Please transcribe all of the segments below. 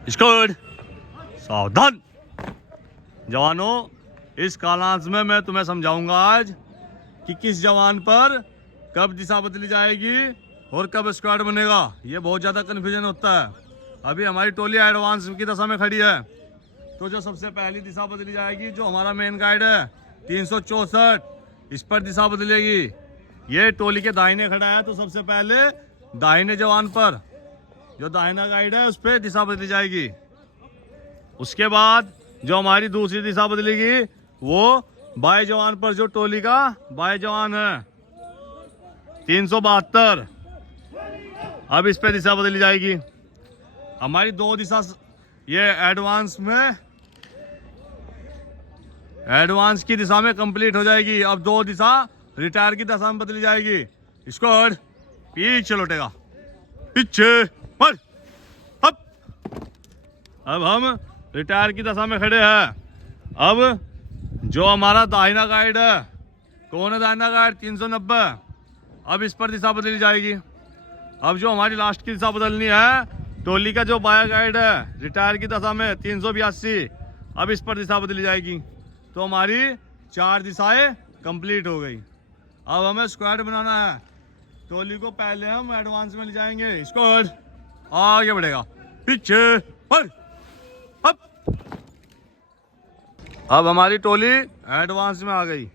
Squad सावधान। जवानों, इस कालांश में मैं तुम्हें समझाऊंगा आज कि किस जवान पर कब दिशा बदली जाएगी और कब स्क्वाड बनेगा। ये बहुत ज़्यादा कन्फ्यूजन होता है। अभी हमारी टोली एडवांस की दशा में खड़ी है, तो जो सबसे पहली दिशा बदली जाएगी, जो हमारा मेन गाइड है 364, इस पर दिशा बदलेगी। ये टोली के दाहिने खड़ा है, तो सबसे पहले दाहिने जवान पर, जो दाहिना गाइड है, उस पर दिशा बदली जाएगी। उसके बाद जो हमारी दूसरी दिशा बदलेगी वो बाएं जवान पर, जो टोली का बाएं जवान है 372, अब इस पे दिशा बदली जाएगी। हमारी दो दिशा ये एडवांस की दिशा में कंप्लीट हो जाएगी। अब दो दिशा रिटायर की दिशा में बदली जाएगी। स्क्वाड पीछे लौटेगा, पीछे पर अप। अब हम रिटायर की दशा में खड़े हैं। अब जो हमारा दाहिना गाइड है, कौन है दाहिना गाइड? 390, अब इस पर दिशा बदली जाएगी। अब जो हमारी लास्ट की दिशा बदलनी है, टोली का जो बाया गाइड है रिटायर की दशा में 382, अब इस पर दिशा बदली जाएगी। तो हमारी 4 दिशाएं कंप्लीट हो गई। अब हमें स्क्वाड बनाना है। टोली को पहले हम एडवांस में ले जाएंगे। स्क्वाड आगे बढ़ेगा, पीछे पर अप। अब हमारी टोली एडवांस में आ गई।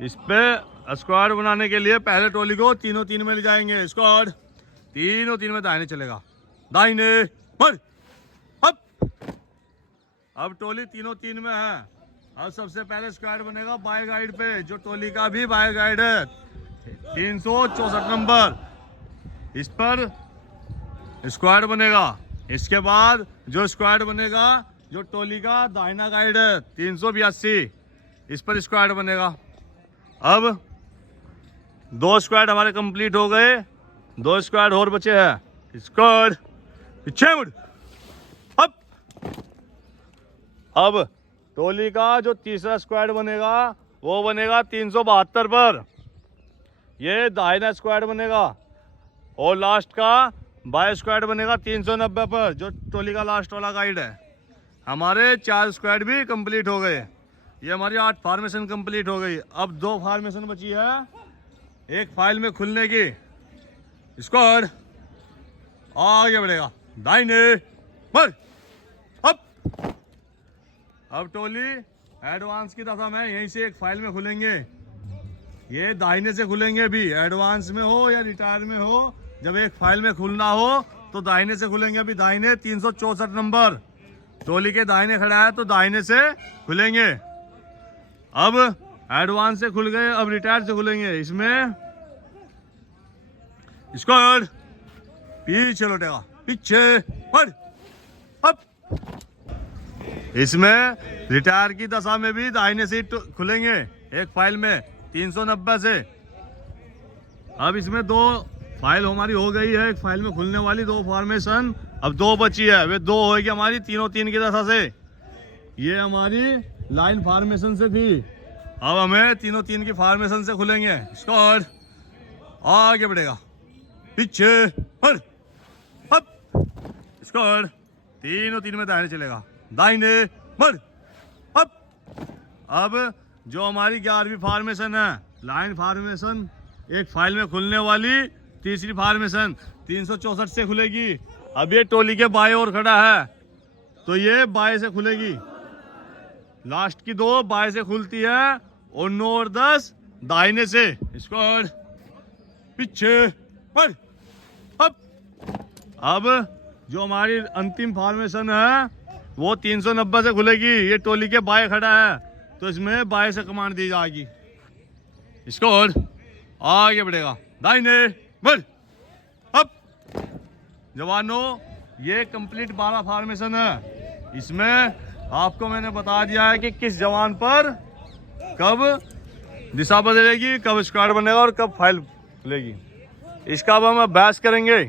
इस पे स्क्वाड बनाने के लिए पहले टोली को 3-3 में ले जाएंगे। स्क्वाड 3-3 में दाहिने चलेगा, दाहिने पर अप। अब टोली 3-3 में है। अब सबसे पहले स्क्वाड बनेगा बाएं गाइड पे, जो टोली का भी बाएं गाइड है 364 नंबर, इस पर स्क्वाड बनेगा। इसके बाद जो स्क्वाड बनेगा, जो टोली का दाहिना गाइड है 382, इस पर स्क्वाड बनेगा। अब 2 स्क्वाड हमारे कंप्लीट हो गए, 2 स्क्वाड और बचे हैं। स्क्वाड पीछे मुड़ अप। अब टोली का जो तीसरा स्क्वाड बनेगा वो बनेगा 372 पर, ये दाहिना स्क्वाड बनेगा। और लास्ट का बाएं स्क्वाड बनेगा 390 पर, जो टोली का लास्ट वाला गाइड है। हमारे 4 स्क्वाड भी कंप्लीट हो गए। ये हमारी 8 फॉर्मेशन कंप्लीट हो गई। अब 2 फॉर्मेशन बची है एक फाइल में खुलने की। स्क्वाड आगे बढ़ेगा, दाहिने पर अप। अब टोली एडवांस की दशा में यहीं से एक फाइल में खुलेंगे। ये दाहिने से खुलेंगे, भी एडवांस में हो या रिटायर में हो। जब एक फाइल में खुलना हो तो दाहिने से खुलेंगे। अभी दाहिने 364 नंबर टोली के दाहिने खड़ा है, तो दाहिने से खुलेंगे। अब एडवांस से खुल गए, अब रिटायर से खुलेंगे। इसमें स्क्वाड पीछे लौटेगा, पीछे पर अप। इसमें रिटायर की दशा में भी दाहिने से खुलेंगे एक फाइल में 390 से। अब इसमें 2 फाइल हमारी हो गई है, एक फाइल में खुलने वाली 2 फॉर्मेशन। अब 2 बची है, वे 2 होगी हमारी 3-3 की दशा से। ये हमारी लाइन फॉर्मेशन से थी, अब हमें 3-3 की फॉर्मेशन से खुलेंगे। स्क्वाड आगे बढ़ेगा, पीछे पर अप। स्क्वाड 3-3 में दाहिने चलेगा, दाहिने पर अप। अब जो हमारी 11वीं फॉर्मेशन है, लाइन फॉर्मेशन, एक फाइल में खुलने वाली तीसरी फॉर्मेशन 364 से खुलेगी। अब ये टोली के बाएं ओर खड़ा है, तो ये बाएं से खुलेगी। लास्ट की 2 बाएं से खुलती है और 9 और 10 दाहिने से। स्क्वाड पीछे पर अप। अब जो हमारी अंतिम फॉर्मेशन है वो 390 से खुलेगी। ये टोली के बाएं खड़ा है, तो इसमें बाएं से कमांड दी जाएगी। स्क्वाड आगे बढ़ेगा, दाहिने बढ़ अप। जवानों, ये कंप्लीट 12 फॉर्मेशन है। इसमें आपको मैंने बता दिया है कि किस जवान पर कब दिशा बदलेगी, कब स्क्वाड बनेगा और कब फाइल खुलेगी। इसका अब हम अभ्यास करेंगे।